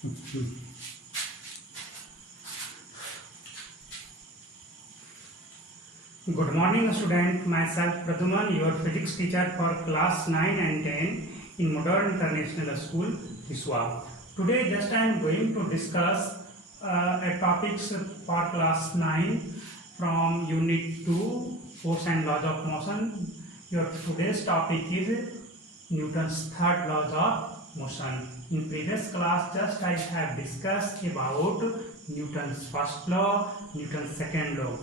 Good morning student, myself Praduman, your physics teacher for class 9 and 10 in Modern International School, Hiswa. Today just I am going to discuss a topics for class 9 from unit 2, force and laws of motion. Your today's topic is Newton's third laws of motion. In previous class just I have discussed about Newton's first law, Newton's second law.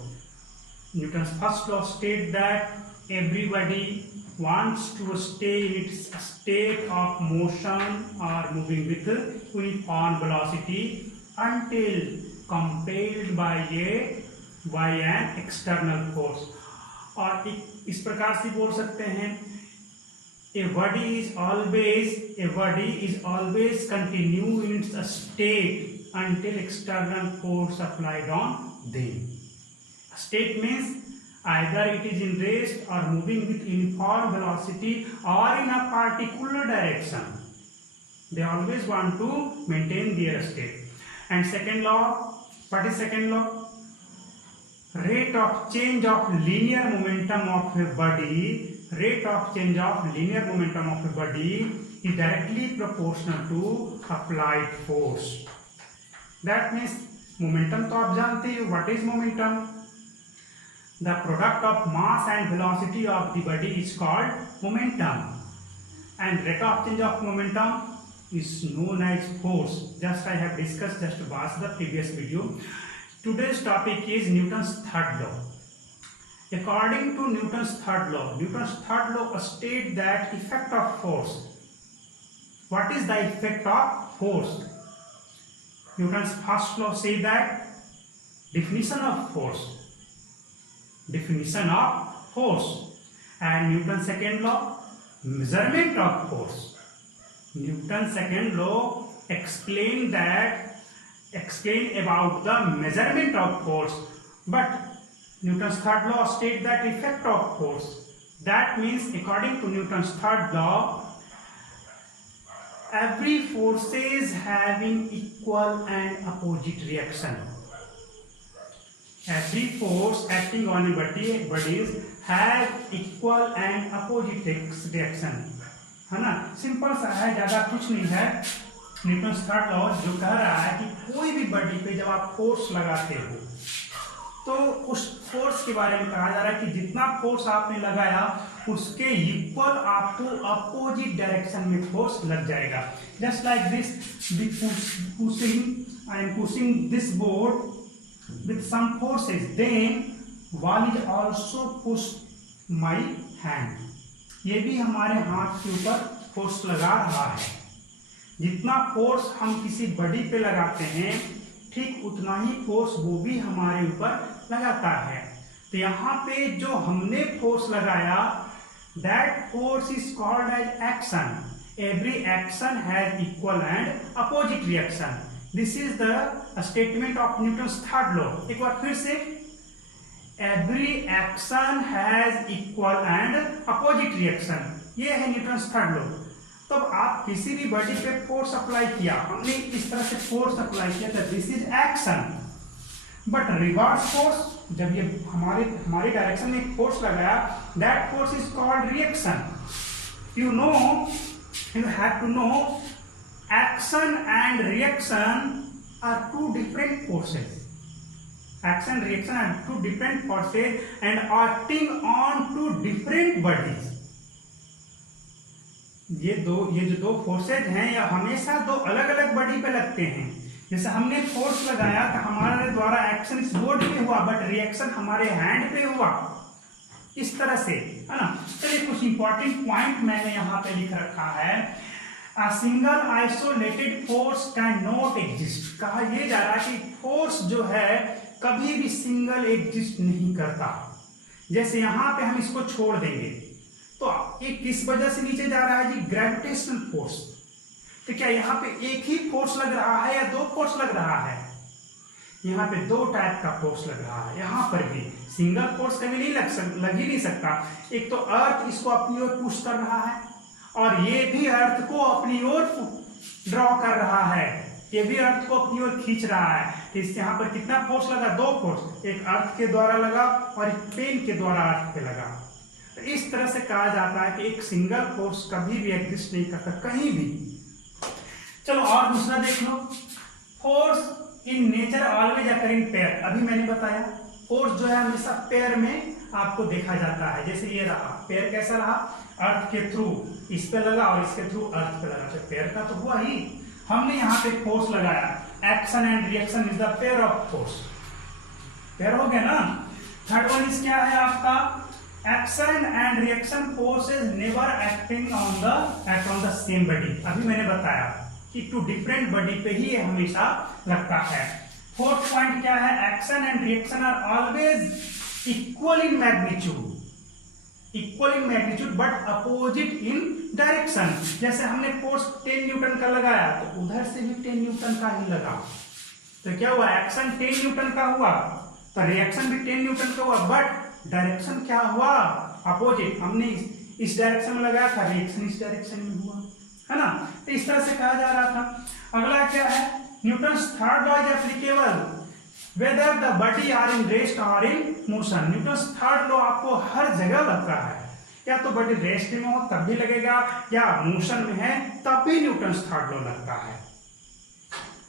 Newton's first law states that everybody wants to stay in its state of motion or moving with uniform velocity until compelled by an external force. और इस प्रकार से बोल सकते हैं a body is always continue in its state until external force applied on them. State means either it is in rest or moving with uniform velocity or in a particular direction. They always want to maintain their state. And second law, what is second law? Rate of change of linear momentum of a body is directly proportional to applied force. That means momentum तो आप जानते हो. What is momentum? The product of mass and velocity of the body is called momentum, and rate of change of momentum is known as force. Just I have discussed, just watch the previous video. Today's topic is Newton's third law. According to Newton's third law states that effect of force. What is the effect of force? Newton's first law says that definition of force, and Newton's second law, measurement of force. Newton's second law explain about the measurement of force, but Newton's third law states that effect of force. That means according to Newton's third law, every force is having equal and opposite reaction. Every force acting on a bodies has equal and opposite reaction. है ना? Simple सा है, ज़्यादा कुछ नहीं है. Newton's third law जो कह रहा है कि कोई भी बॉडी पे जब आप फोर्स लगाते हो तो उस फोर्स के बारे में कहा जा रहा है कि जितना फोर्स आपने लगाया उसके इक्वल आपको अपोजिट डायरेक्शन में फोर्स लग जाएगा. Just like this, I am pushing this board with some forces, then wall is also push my hand. ये भी हमारे हाथ के ऊपर फोर्स लगा रहा है. जितना फोर्स हम किसी बॉडी पे लगाते हैं ठीक उतना ही फोर्स वो भी हमारे ऊपर लगाता है. तो यहाँ पे जो हमने फोर्स लगाया, that force is called as action. Every action has equal and opposite reaction. This is the statement of Newton's third law. एक बार फिर से, every action has equal and opposite reaction. ये है न्यूटन्स थर्ड लॉ. तब आप किसी भी body पे फोर्स अप्लाई किया, हमने इस तरह से फोर्स अप्लाई किया, तो this is action. But reverse force, जब ये हमारे डायरेक्शन में एक फोर्स लगाया, that force is called reaction. You have to know action and reaction are two different forces. Action and reaction are two different forces and acting on two different bodies. ये जो दो forces हैं ये हमेशा दो अलग अलग बॉडी पे लगते हैं. जैसे हमने फोर्स लगाया तो हमारे द्वारा एक्शन इस बोर्ड पे हुआ, बट रिएक्शन हमारे हैंड पे हुआ. इस तरह से, है ना. चलिए कुछ इंपॉर्टेंट पॉइंट मैंने यहाँ पे लिख रखा है. A single isolated force cannot exist. कहा यह जा रहा है कि फोर्स जो है कभी भी सिंगल एग्जिस्ट नहीं करता. जैसे यहाँ पे हम इसको छोड़ देंगे तो ये किस वजह से नीचे जा रहा है जी? Gravitational force. तो क्या यहाँ पे एक ही फोर्स लग रहा है या दो फोर्स लग रहा है? यहाँ पे दो टाइप का फोर्स लग रहा है. यहाँ पर भी सिंगल फोर्स कभी नहीं लग ही नहीं सकता. एक तो अर्थ इसको अपनी ओर पुश कर रहा है और ये भी अर्थ को अपनी ओर ड्रॉ कर रहा है. ये भी अर्थ को अपनी ओर खींच रहा है। तो इस यहाँ पर कितना फोर्स लगा? 2 फोर्स, एक अर्थ के द्वारा लगा और एक पेन के द्वारा अर्थ पे लगा। तो इस तरह से कहा जाता है कि एक सिंगल फोर्स कभी भी एग्जिस्ट नहीं करता कहीं भी। चलो और दूसरा देख लो, force in nature always occur in pair. अभी मैंने बताया फोर्स जो है हमेशा पेयर में आपको देखा जाता है। जैसे ये रहा, पेयर कैसा रहा? अर्थ के थ्रू इस पे लगा और इसके थ्रू अर्थ पे लगा, तो पेयर का तो हुआ ही। हमने यहाँ पे फोर्स लगाया, action and reaction is the pair of force, pair हो गया ना। थर्ड वन इज क्या है आपका? Action and reaction force is never acting on the same body. अभी मैंने बताया कि टू डिफरेंट बॉडी पे ही ये हमेशा लगता है। फोर्थ पॉइंट क्या है? Action and reaction are always equal in magnitude, equal in magnitude but opposite in direction. जैसे हमने फोर्स 10 न्यूटन का लगाया तो उधर से भी 10 न्यूटन का ही लगा, तो क्या हुआ? एक्शन 10 न्यूटन का हुआ तो रिएक्शन भी 10 न्यूटन का हुआ, बट डायरेक्शन क्या हुआ? अपोजिट। हमने इस डायरेक्शन में लगाया था, रिएक्शन इस डायरेक्शन में हुआ, है ना। तो इस तरह से कहा जा रहा था। अगला क्या है? Newton's third law is applicable whether the body are in rest or in motion। Newton's third law आपको हर जगह लगता है, या तो बॉडी रेस्ट में हो तब भी लगेगा, या मोशन में है तब भी न्यूटन्स थर्ड लॉ लगता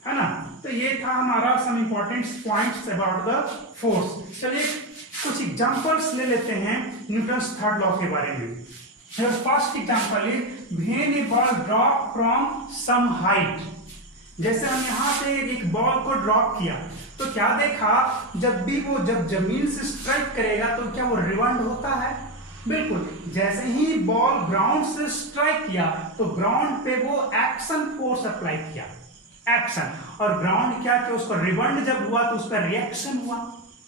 है ना। तो ये था हमारा some important points about the force. चलिए कुछ एग्जांपल्स ले लेते हैं न्यूटन्स थर्ड लॉ के बारे में। First example is when a ball drop from some height. जैसे हम यहाँ से एक बॉल को ड्रॉप किया तो क्या देखा? जब जमीन से स्ट्राइक करेगा तो क्या वो रिवाउंड होता है? बिल्कुल। जैसे ही बॉल ग्राउंड से स्ट्राइक किया तो ग्राउंड पे वो एक्शन फोर्स अप्लाई किया, एक्शन, और ग्राउंड क्या कि उसको रिवाउंड जब हुआ तो उस पर रिएक्शन हुआ।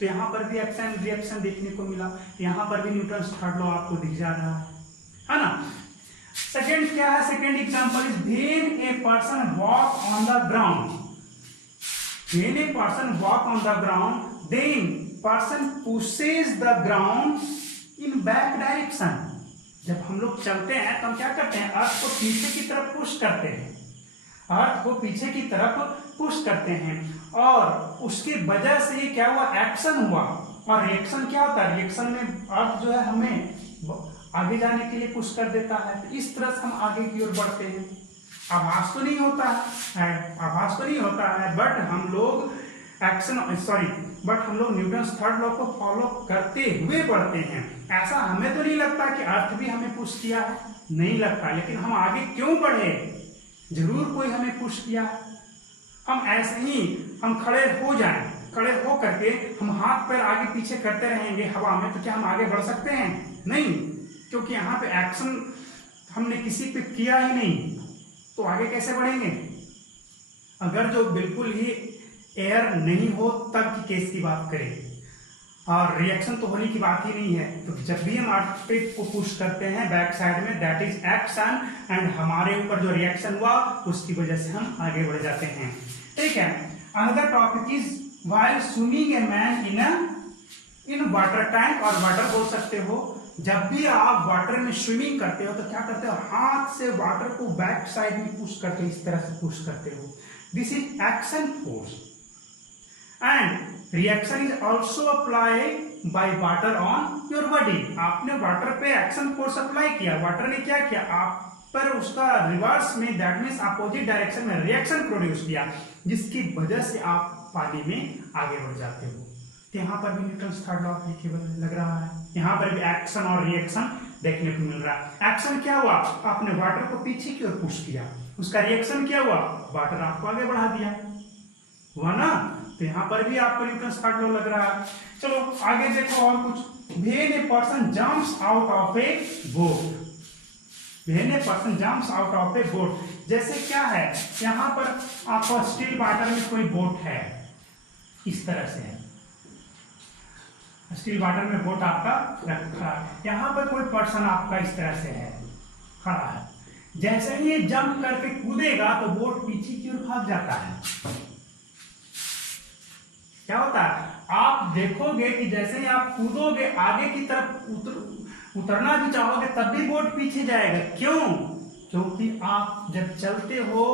तो यहाँ पर भी एक्शन रिएक्शन देखने को मिला। यहाँ पर भी न्यूटन्स थर्ड लॉ आपको दिख जा रहा है ना। सेकेंड क्या है? Second example is when a person walk on the ground. When a person walk on the ground, then person pushes the ground in back direction। जब हम लोग चलते हैं तो हम क्या करते हैं? अर्थ को पीछे की तरफ पुश करते हैं, अर्थ को पीछे की तरफ पुश करते हैं, और उसकी वजह से क्या हुआ? एक्शन हुआ। और रिएक्शन क्या होता है? रिएक्शन में अर्थ जो है हमें आगे जाने के लिए पुश कर देता है। तो इस तरह से हम आगे की ओर बढ़ते हैं। आभास तो नहीं होता है, आभास तो नहीं होता है, बट हम लोग बट हम लोग न्यूटन्स थर्ड लॉ को फॉलो करते हुए बढ़ते हैं। ऐसा हमें तो नहीं लगता कि अर्थ भी हमें पुश किया है, नहीं लगता, लेकिन हम आगे क्यों बढ़े? जरूर कोई हमें पुश किया है। हम ऐसे ही हम खड़े हो जाएं, खड़े हो करके हम हाथ पैर आगे पीछे करते रहेंगे हवा में, तो क्या हम आगे बढ़ सकते हैं? नहीं, क्योंकि यहाँ पे एक्शन हमने किसी पे किया ही नहीं, तो आगे कैसे बढ़ेंगे? अगर जो बिल्कुल ही एयर नहीं हो तब की केस की बात करें, और रिएक्शन तो होने की बात ही नहीं है, तो जब भी हम अर्थ पे को पुश करते हैं बैक साइड में, दैट इज एक्शन, एंड हमारे ऊपर जो रिएक्शन हुआ उसकी वजह से हम आगे बढ़ जाते हैं। ठीक है। Another topic is while swimming a man in water tank, और वाटर बोल सकते हो। जब भी आप वाटर में स्विमिंग करते हो तो क्या करते हो? हाथ से वाटर को बैक साइड में पुश करते हो, इस तरह से पुश करते हो। This is action force, and reaction is also apply by water on your body. आपने वाटर पे एक्शन फोर्स अप्लाई किया, वाटर ने क्या किया? आप पर उसका रिवर्स में, दैट मीन्स अपोजिट डायरेक्शन में रिएक्शन प्रोड्यूस किया, जिसकी वजह से आप पानी में आगे बढ़ जाते हो। तो यहाँ पर भी न्यूटन्स थर्ड लॉ एप्लीकेबल लग रहा है। यहाँ पर भी एक्शन और रिएक्शन देखने को मिल रहा है। एक्शन क्या हुआ? आपने वाटर को पीछे की ओर पुश किया, उसका रिएक्शन क्या हुआ? वाटर आपको आगे बढ़ा दिया, हुआ ना। तो यहाँ पर भी आपको न्यूटन्स थर्ड लॉ लग रहा है। चलो आगे देखो और कुछ। When a person jumps out of A boat, when a person jumps out of A boat, जैसे क्या है? यहाँ पर आपको स्टिल वाटर में कोई बोट है, इस तरह से है, स्टिल वाटर में बोट आपका रखा है। यहाँ पर कोई पर्सन आपका इस तरह से है, खड़ा है। जैसे ही ये जंप करके कूदेगा तो बोट पीछे की ओर भाग जाता है। क्या होता है? आप देखोगे कि जैसे ही आप कूदोगे आगे की तरफ उतरना भी चाहोगे तब भी बोट पीछे जाएगा। क्यों? क्योंकि आप जब चलते हो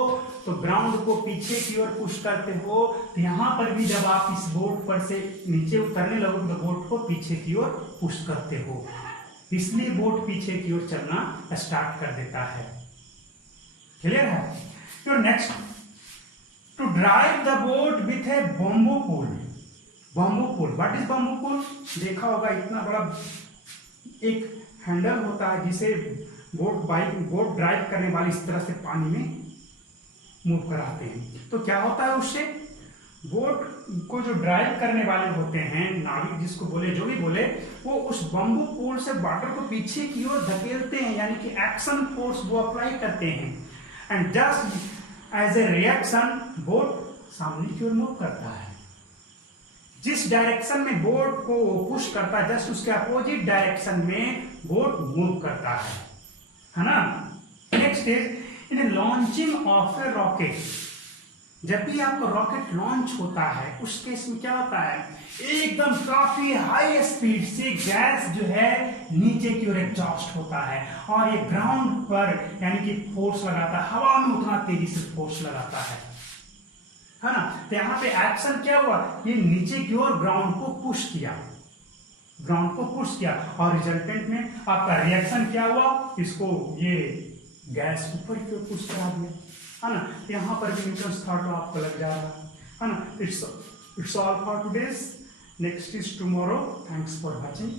तो ग्राउंड को पीछे की ओर पुश करते हो, तो यहाँ पर भी जब आप इस बोट पर से नीचे उतरने लगोगे तो बोट को पीछे की ओर पुश करते हो, इसलिए बोट पीछे की ओर चलना स्टार्ट कर देता है। क्लियर है? तो next, to drive the boat with a bamboo pole. Bamboo pole, what is bamboo pole? देखा होगा, इतना बड़ा एक हैंडल होता है जिसे बोट ड्राइव करने वाले इस तरह से पानी में मूव कराते हैं। तो क्या होता है उससे? बोट को जो ड्राइव करने वाले होते हैं, नाविक जिसको बोले, जो भी बोले, वो उस बम्बू पुल से वाटर को पीछे की ओर धकेलते हैं, यानी कि एक्शन फोर्स वो अप्लाई करते हैं। And just as a reaction boat सामने की ओर मूव करता है। जिस डायरेक्शन में बोट को पुश करता है, जस्ट उसके अपोजिट डायरेक्शन में बोट मूव करता है ना। Next is in launching of A rocket. जब भी आपको रॉकेट लॉन्च होता है, उस केस में क्या होता है, एकदम काफी हाई स्पीड से गैस जो है नीचे की ओर एग्जॉस्ट होता है और ये ग्राउंड पर यानी कि फोर्स लगाता है, हवा में उतना तेजी से फोर्स लगाता है ना। तो यहाँ पे एक्शन क्या हुआ, ये नीचे की ओर ग्राउंड को पुश किया, और रिजल्टेंट में आपका रिएक्शन क्या हुआ, इसको ये गैस ऊपर की ओर पुश करा दिया, है ना। यहाँ पर भी न्यूटन्स थर्ड लॉ आपको लग जा रहा है ना। It's all for today's, next is tomorrow. Thanks for watching.